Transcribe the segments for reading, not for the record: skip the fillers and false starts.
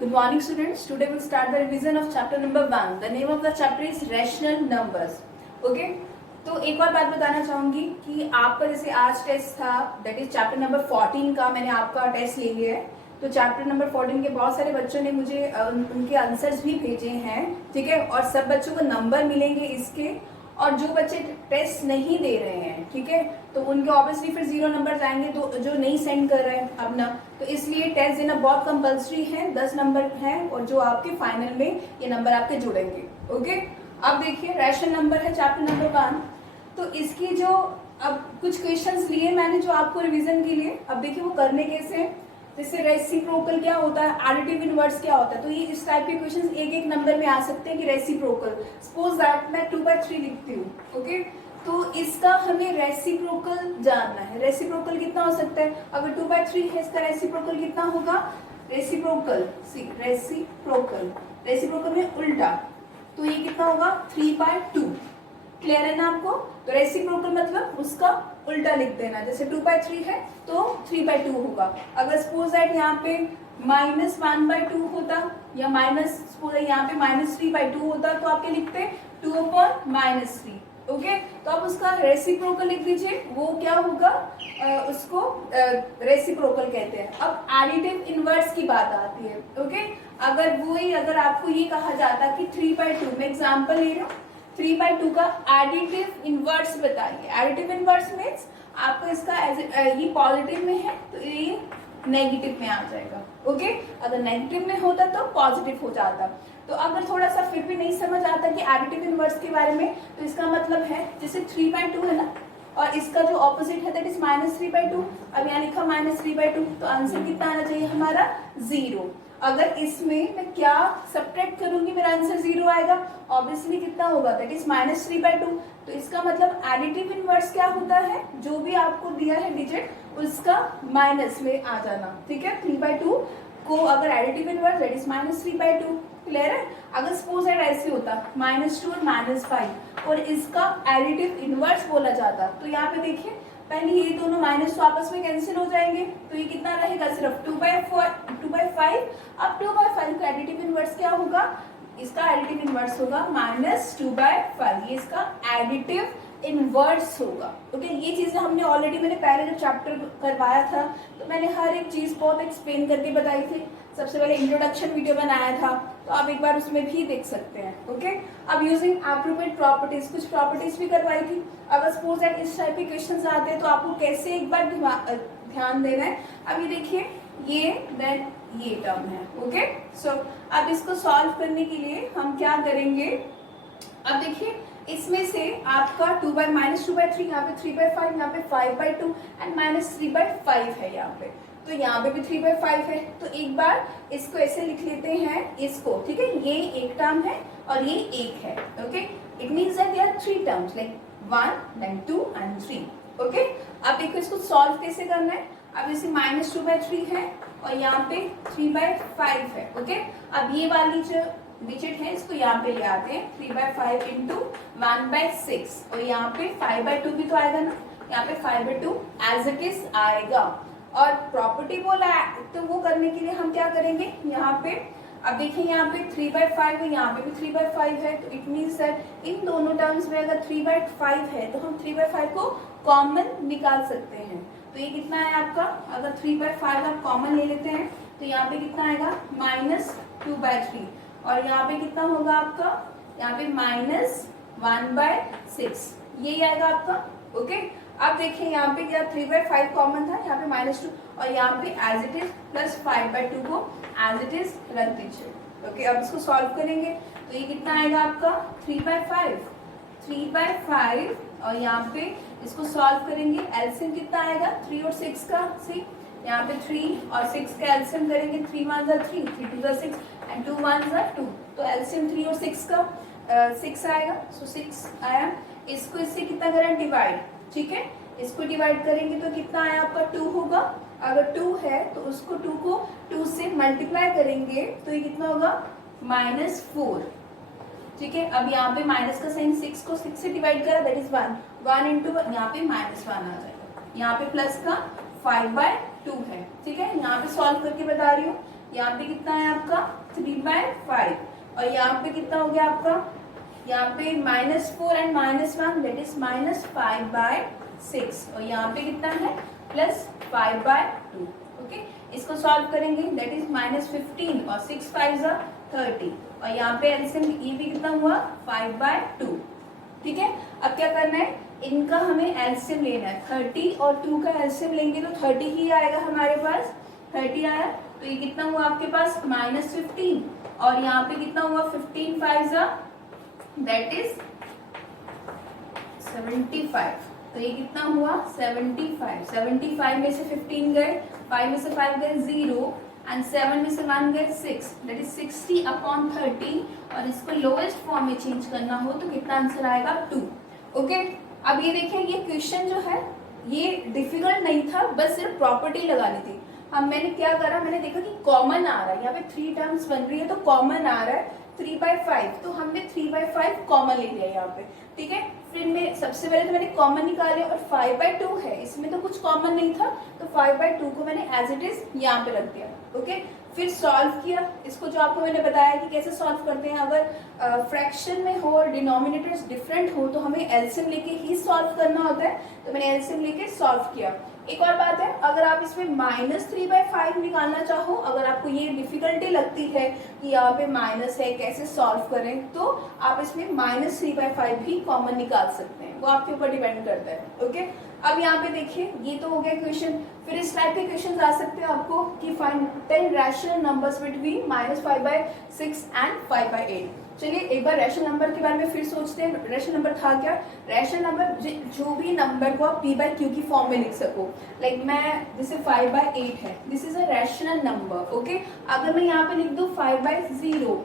Good morning, students. Today we'll start the revision of chapter number 1. The name of the chapter is rational numbers. Okay? तो एक और बात बताना चाहूंगी कि आपका जैसे आज टेस्ट था, दैट इज चैप्टर नंबर 14 का मैंने आपका टेस्ट ले लिया है. तो चैप्टर नंबर 14 के बहुत सारे बच्चों ने मुझे उनके आंसर्स भी भेजे हैं, ठीक है. और सब बच्चों को नंबर मिलेंगे इसके, और जो बच्चे टेस्ट नहीं दे रहे हैं, ठीक है, तो उनके ऑब्वियसली फिर 0 नंबर जाएंगे. तो जो नहीं सेंड कर रहे हैं अपना, तो इसलिए टेस्ट देना बहुत कंपल्सरी है. 10 नंबर हैं और जो आपके फाइनल में ये नंबर आपके जुड़ेंगे. ओके, अब देखिए रैशनल नंबर है चैप्टर नंबर 1. तो इसकी जो अब कुछ क्वेश्चंस लिए मैंने जो आपको रिवीजन के लिए. अब देखिए वो करने कैसे हैं. जैसे रेसिप्रोकल क्या होता है, एडिटिव इनवर्स क्या होता है. तो ये इस टाइप के क्वेश्चंस एक एक नंबर में आ सकते हैं कि रेसिप्रोकल. सपोज दैट मैं 2/3 लिखती हूँ. ओके, तो इसका हमें रेसिप्रोकल जानना है. रेसिप्रोकल कितना हो सकता है. अगर 2/3 है, इसका रेसिप्रोकल कितना होगा. रेसिप्रोकल रेसिप्रोकल में उल्टा, तो ये कितना होगा 3/2. क्लियर है ना आपको. तो रेसिप्रोकल मतलब उसका उल्टा लिख देना. जैसे 2/3 है तो 3/2 होगा. अगर सपोज दैट यहाँ पे -1/2 होता, या सपोज यहाँ पे -3/2 होता, तो आप क्या लिखते 2/3. ओके, तो आप उसका रेसिप्रोकल लिख दीजिए. वो क्या होगा, उसको रेसिप्रोकल कहते हैं. अब एडिटिव इनवर्स की बात आती है. ओके, अगर आपको ये कहा जाता कि 3/2, मैं एग्जाम्पल ले रहा हूँ, 3/2 का एडिटिव इनवर्स बताइए. एडिटिव इनवर्स मीन्स आपको इसका ये पॉजिटिव में है तो ये नेगेटिव में आ जाएगा. ओके, अगर नेगेटिव में होता तो पॉजिटिव हो जाता. तो अगर थोड़ा सा फिर भी नहीं समझ आता कि एडिटिव इनवर्स के बारे में, तो इसका मतलब है जैसे 3/2 है ना, और इसका जो ऑपोजिट है दैट इज -3/2. अब यहाँ लिखा -3/2, तो आंसर कितना आना चाहिए हमारा 0. अगर इसमें मैं क्या सब्ट्रैक्ट करूंगी मेरा आंसर 0 आएगा. ऑब्वियसली कितना होगा, दैट इज -3/2. तो इसका मतलब एडिटिव इनवर्स क्या होता है, जो भी आपको दिया है डिजिट उसका माइनस में आ जाना. ठीक है, 3/2 को अगर additive inverse that is -3/2. Clear है. अगर सपोज है ऐसे होता -2 और -5 और इसका एडिटिव इनवर्स बोला जाता, तो यहाँ पे देखिए पहले ये दोनों माइनस तो आपस में कैंसिल हो जाएंगे. तो ये कितना रहेगा, सिर्फ 2/5. अब 2/5 का एडिटिव इनवर्स क्या होगा, इसका एडिटिव इनवर्स होगा -2/5. ये इसका एडिटिव इनवर्स होगा. ओके, ये चीजें हमने ऑलरेडी मैंने पहले जब चैप्टर करवाया था तो मैंने हर एक चीज बहुत एक्सप्लेन करके बताई थी. सबसे पहले इंट्रोडक्शन वीडियो बनाया था, तो आप एक बार उसमें भी देख सकते हैं. ओके, अब यूजिंग एप्रोप्रिएट प्रॉपर्टीज, कुछ प्रॉपर्टीज भी करवाई थी. अगर सपोज दैट इस टाइप के क्वेश्चंस आते हैं तो आपको कैसे एक बार ध्यान देना है. अब ये देखिए, ये देन ये टर्म है. ओके, सो अब इसको सॉल्व करने के लिए हम क्या करेंगे. अब देखिए इसमें से आपका -2/3, यहाँ पे 3/5, यहाँ पे 5/2 एंड -3/5 है यहाँ पे. तो यहाँ पे भी 3/5 है. तो एक बार इसको ऐसे लिख लेते हैं इसको. ठीक है, ये एक टर्म है और ये एक है. Okay, it means that there are 3 terms like 1 then 2 and 3. Okay, अब देखो इसको सॉल्व कैसे करना है. अब जैसे -2/3 है और यहाँ पे 3/5 है. ओके, अब ये वाली जो डिजिट है इसको यहाँ पे ले आते हैं. 3/5 इंटू 1/6 और यहाँ पे 5/2 भी तो आएगा ना. यहाँ पे 5/2 एज इट इज आएगा. और प्रॉपर्टी बोला है तो वो करने के लिए हम क्या करेंगे, यहाँ पे अब देखिए यहाँ पे 3/5 है, यहाँ पे भी 3/5 है. तो इट मीन्स दैट इन दोनों टर्म्स में अगर 3/5 है तो हम 3/5 को कॉमन निकाल सकते हैं. तो ये कितना है आपका, अगर 3/5 आप कॉमन ले लेते हैं तो यहाँ पे कितना आएगा -2/3. और यहाँ पे कितना होगा आपका, यहाँ पे -1/6. यही आएगा आपका. ओके, अब देखिए यहाँ पे क्या 3/5 कॉमन था, यहाँ पे -2 और यहाँ पे एज इट इज प्लस 5/2 को एज इट इज रख दीजिए. ओके, अब इसको सॉल्व करेंगे तो ये कितना आएगा आपका 3/5 और यहाँ पे इसको सॉल्व करेंगे. एलसीएम कितना आएगा 3 और 6 का. सी यहाँ पे 3 और 6 का एलसीएम करेंगे. 3 1 जा 3, 3 2 जा 6 एंड 2 1 जा 2. तो एलसीएम 3 और 6 का 6 आएगा. सो 6 आया. इसको इससे कितना करें डिवाइड. ठीक है, इसको डिवाइड करेंगे तो कितना आया आपका 2 होगा. अगर 2 है तो उसको 2 को 2 से मल्टीप्लाई करेंगे तो ये कितना होगा -4. ठीक है, अब यहाँ पे माइनस का साइन 6 को 6 से डिवाइड करा दैट इज 1 इंटू यहाँ पे -1 आ जाएगा. यहाँ पे प्लस का 5/2 है. ठीक है, यहाँ पे सॉल्व करके बता रही हूँ. यहाँ पे कितना है आपका 3/5 और यहाँ पे कितना हो गया आपका, यहाँ पे -4 एंड -1 दैट इज -5/6 और यहाँ पे कितना है +5/2। ओके, इसको सॉल्व करेंगे दैट इज -15 और 6 5 30 और यहाँ पे एलसीएम ये भी कितना हुआ 5/2। ठीक है, अब क्या करना है, इनका हमें एलसीएम लेना है। 30 और 2 का एलसीएम लेंगे तो 30 ही आएगा हमारे पास, 30 आया तो ये कितना हुआ आपके पास -15 और यहाँ पे कितना हुआ 15 5 दैट इज 75। तो ये कितना हुआ 75। 75 में से 15 गए, 5 में से 5 गए 0 एंड 7 में से 1 गए 6 दैट इज 60/30 और इसको लोएस्ट फॉर्म में चेंज करना हो तो कितना आंसर आएगा 2। ओके, अब ये देखिए ये क्वेश्चन जो है ये डिफिकल्ट नहीं था, बस सिर्फ प्रॉपर्टी लगानी थी। अब मैंने क्या करा, मैंने देखा कि कॉमन आ रहा है, यहाँ पे 3 टर्म्स बन रही है तो कॉमन आ रहा है 3/5 तो हमने 3/5 कॉमन ले लिया यहाँ पे। ठीक है, फिर मैं सबसे पहले तो मैंने कॉमन निकाले और 5/2 है, इसमें तो कुछ कॉमन नहीं था तो 5/2 को मैंने एज इट इज यहाँ पे रख दिया। ओके, फिर सॉल्व किया इसको, जो आपको मैंने बताया कि कैसे सॉल्व करते हैं। अगर फ्रैक्शन में हो और डिनोमिनेटर्स डिफरेंट हो तो हमें एलसीएम लेके ही सॉल्व करना होता है, तो मैंने एलसीएम लेके सॉल्व किया। एक और बात है, अगर आप इसमें -3/5 निकालना चाहो, अगर आपको ये डिफिकल्टी लगती है कि यहाँ पे माइनस है कैसे सॉल्व करें, तो आप इसमें -3/5 भी कॉमन निकाल सकते हैं, वो आपके ऊपर डिपेंड करता है। ओके, अब यहाँ पे देखिए ये तो हो गया क्वेश्चन। फिर इस टाइप के क्वेश्चन आ सकते हैं आपको कि find 10 rational numbers between -5/6 and 5/8। चलिए एक बार रैशनल नंबर के बारे में फिर सोचते हैं। रैशनल नंबर था क्या, रैशनल नंबर जो भी नंबर को आप p/q की फॉर्म में लिख सको। लाइक मैं जैसे 5/8 है, this is a rational number. Okay, अगर मैं यहाँ पे लिख दूं 5/0,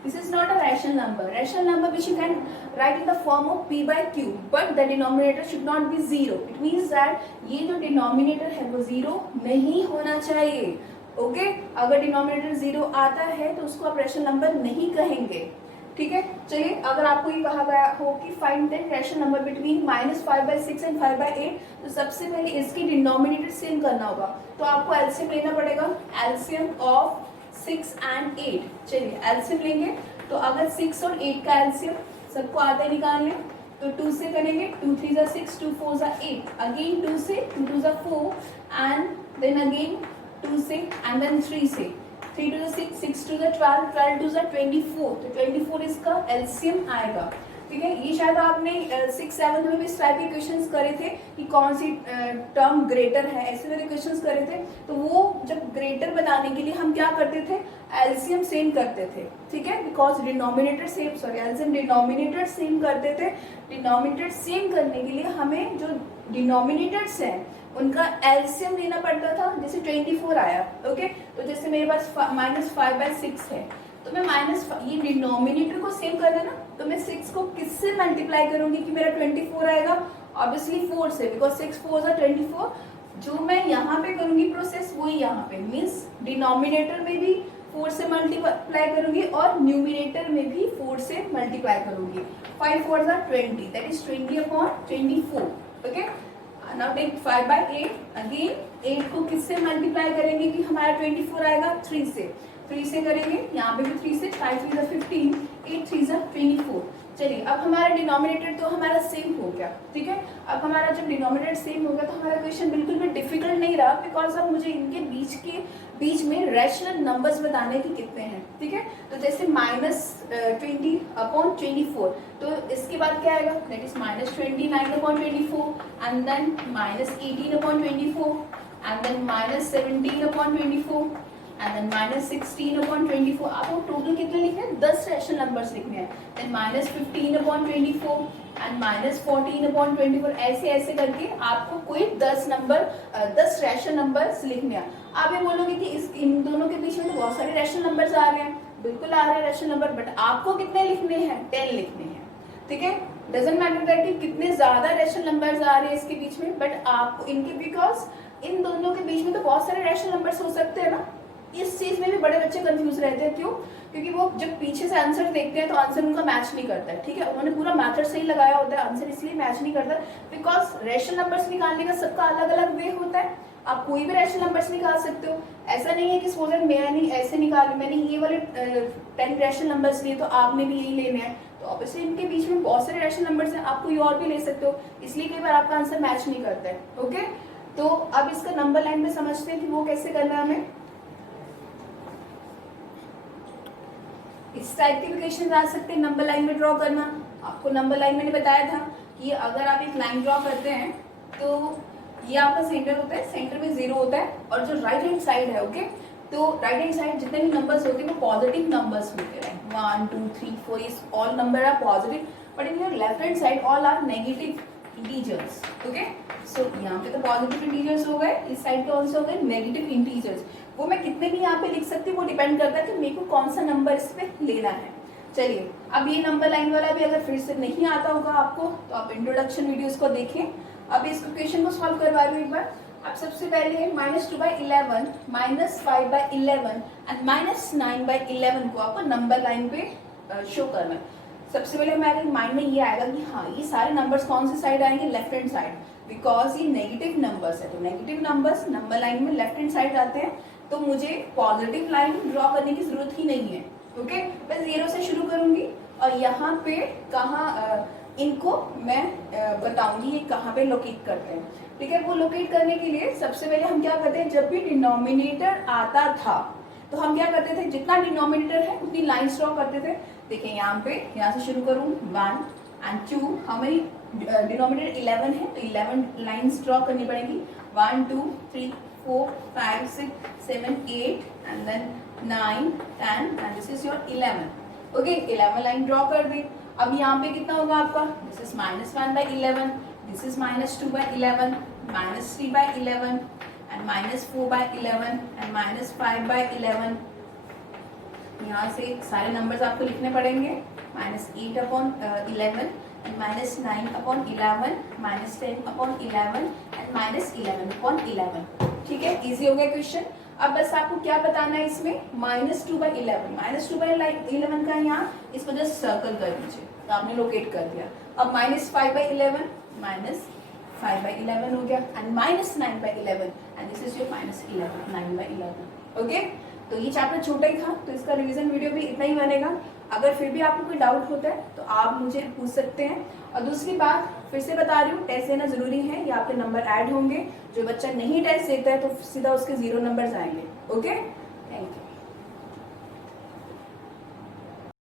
this is not a rational number. Rational number which you can write in the form of p/q, but the denominator should not be 0. It means that ये जो denominator है वो 0 नहीं होना चाहिए। ओके, अगर डिनोमिनेटर 0 आता है तो उसको आप रैशनल नंबर नहीं कहेंगे। ठीक है, चलिए अगर आपको ये कहा गया हो कि find 10 rational number between -5/6 and 5/8, तो सबसे पहले इसकी डिनोमिनेटर सेम करना होगा, तो आपको एलसीएम लेना पड़ेगा, एलसीएम ऑफ 6 and 8। चलिए एलसीएम लेंगे, तो अगर 6 और 8 का एलसीएम सबको आता है निकालने, तो 2 से करेंगे, 2 3 6, 2 4 8, अगेन 2 से, 2 2 4 एंड देन अगेन 2 से एंड देन 3 से, 3 2 6, 6 2 12, 12 2 24, तो 24 इसका एलसीएम आएगा। ठीक है, ये शायद आपने 6-7 में भी इस टाइप के क्वेश्चंस करे थे कि कौन सी टर्म ग्रेटर है, ऐसे वाले क्वेश्चंस करे थे। तो वो जब ग्रेटर बनाने के लिए हम क्या करते थे, एलसीएम सेम करते थे। ठीक है, because denominator same, sorry LCM denominator same करते थे। डिनोमिनेटर सेम करने के लिए हमें जो डिनोमिनेटर्स हैं उनका एलसीएम लेना पड़ता था। जैसे 24 आया, ओके, तो जैसे मेरे पास -5/6 है, तो मैं ये डिनोमिनेटर को सेम कर देना, तो मैं 6 को किससे मल्टीप्लाई करूंगी कि मेरा 24 आएगा, ऑब्वियसली 4 से, बिकॉज 6 4 24। जो मैं यहाँ पे करूंगी प्रोसेस वही यहाँ पे, मीन्स डिनोमिनेटर में भी 4 से मल्टीप्लाई करूंगी और न्यूमिनेटर में भी 4 से मल्टीप्लाई करूंगी। 5 4 20, that is 20/24। Okay, now take 5/8, again 8 को किससे मल्टीप्लाई करेंगे कि हमारा 24 आएगा, 3 से, 3 से करेंगे, यहाँ पे भी 3 से, 5 3 15, 8 3 24। चलिए अब हमारा डिनोमिनेटर तो हमारा सेम हो गया। ठीक है, अब हमारा जब डिनोमिनेटर सेम हो गया तो हमारा क्वेश्चन बिल्कुल भी डिफिकल्ट नहीं रहा, बिकॉज अब मुझे इनके बीच में रैशनल नंबर्स बताने के कितने हैं। ठीक है, तो जैसे -20/24, तो इसके बाद क्या आएगा, that is -29/24 and then -18/24 and then -17/24 and then -16/24। आपको टोटल कितने लिखने हैं, 10 रैशनल नंबर्स लिखने हैं। देन -15/24 एंड -14/24, ऐसे ऐसे करके आपको कोई 10 रैशनल नंबर्स लिखने हैं। आप ये बोलोगे कि इन दोनों के बीच में तो बहुत सारे रैशनल नंबर्स आ रहे हैं, बिल्कुल आ रहे हैं रैशनल नंबर, बट आपको कितने लिखने हैं, 10 लिखने हैं। ठीक है, डजंट मैटर दैट कि कितने ज्यादा रैशनल नंबर्स आ रहे हैं इसके बीच में, बट आपको इनके, बिकॉज इन दोनों के बीच में तो बहुत सारे रैशनल नंबर्स हो सकते हैं ना। इस चीज में भी बड़े बच्चे कंफ्यूज रहते हैं, क्यों, क्योंकि वो जब पीछे से आंसर देखते हैं तो आंसर उनका मैच नहीं करता है। ठीक है, उन्होंने पूरा मैथड सही लगाया होता है, आंसर इसलिए मैच नहीं करता, बिकॉज रैशनल नंबर्स निकालने का सबका अलग अलग वे होता है। आप कोई भी रैशनल नंबर्स निकाल सकते हो। ऐसा नहीं है कि सपोज मैंने ऐसे निकाले, मैंने ये वाले 10 रैशनल नंबर्स लिए तो आपने भी यही लेने हैं, तो ऑब्वियसली इनके बीच में बहुत सारे रैशनल नंबर्स हैं, आप कोई और भी ले सकते हो, इसलिए कई बार आपका आंसर मैच नहीं करता है। ओके, तो अब इसका नंबर लाइन में समझते हैं कि वो कैसे करना है हमें। इस टाइप के इक्वेशन आ सकते हैं नंबर लाइन में ड्रॉ करना। आपको नंबर लाइन मैंने बताया था कि अगर आप एक लाइन ड्रॉ करते हैं तो ये आपका सेंटर होता है, सेंटर में 0 होता है, और जो राइट हैंड साइड है, ओके, तो राइट हैंड साइड जितने भी नंबर्स होते हैं वो पॉजिटिव नंबर्स होते हैं, 1 2 3 4, ये all number are positive, but in your left hand side all are negative integers. Okay, so यहाँ पे तो पॉजिटिव इंटीजर्स हो गए, इस साइड पे ऑल्सो हो गए नेगेटिव इंटीजर्स। वो मैं कितने भी यहाँ पे लिख सकती हूँ, वो डिपेंड करता है कि मेरे को कौन सा नंबर इस पे लेना है। चलिए, अब ये नंबर लाइन वाला भी अगर फिर से नहीं आता होगा आपको तो आप इंट्रोडक्शन वीडियोस को देखें। अब इस क्वेश्चन को सॉल्व करवा रही हूँ एक बार। अब सबसे पहले -2/11, -5/11 एंड -9/11 को आपको नंबर लाइन पे शो करना है। सबसे पहले हमारे माइंड में ये आएगा कि हाँ, ये सारे नंबर्स कौन सी साइड आएंगे, लेफ्ट हैंड साइड, बिकॉज ये नेगेटिव नंबर्स है, तो नेगेटिव नंबर्स नंबर लाइन में लेफ्ट हैंड साइड आते हैं, तो मुझे पॉजिटिव लाइन ड्रॉ करने की जरूरत ही नहीं है। ओके, मैं 0 से शुरू करूंगी और यहाँ पे कहाँ इनको मैं बताऊंगी ये कहाँ पे लोकेट करते हैं। ठीक है, वो लोकेट करने के लिए सबसे पहले हम क्या करते हैं, जब भी डिनोमिनेटर आता था तो हम क्या करते थे, जितना डिनोमिनेटर है उतनी लाइंस ड्रॉ करते थे। देखिए यहाँ पे, यहाँ से शुरू करूँ 1 एंड 2, हमारी डिनोमिनेटर 11 है तो 11 लाइंस ड्रॉ करनी पड़ेगी, 1 2 3 4 5 6 7 8 and then 9 10 and this is your 11। Okay, 11 line draw कर दी। अब यहाँ पे कितना होगा आपका, this is -1/11, this is -2/11, -3/11 and -4/11 and -5/11। यहाँ से सारे नंबर्स आपको लिखने पड़ेंगे, -8/11 एंड -9/11, -10/11 एंड -11/11। ठीक है, इजी हो गया क्वेश्चन। अब बस आपको क्या बताना है इसमें, -2/11 का यहाँ इसको जस्ट सर्कल कर दीजिए, तो आपने लोकेट कर दिया। अब -5/11, -5/11 हो गया and -9/11 and this is your -11, 9/11। Okay, तो ये चैप्टर छोटा ही था तो इसका रिवीजन वीडियो भी इतना ही बनेगा। अगर फिर भी आपको कोई डाउट होता है तो आप मुझे पूछ सकते हैं। और दूसरी बात फिर से बता रही हूँ, टेस्ट देना जरूरी है, या आपके नंबर ऐड होंगे। जो बच्चा नहीं टेस्ट देता है तो सीधा उसके 0 नंबर्स आएंगे। ओके।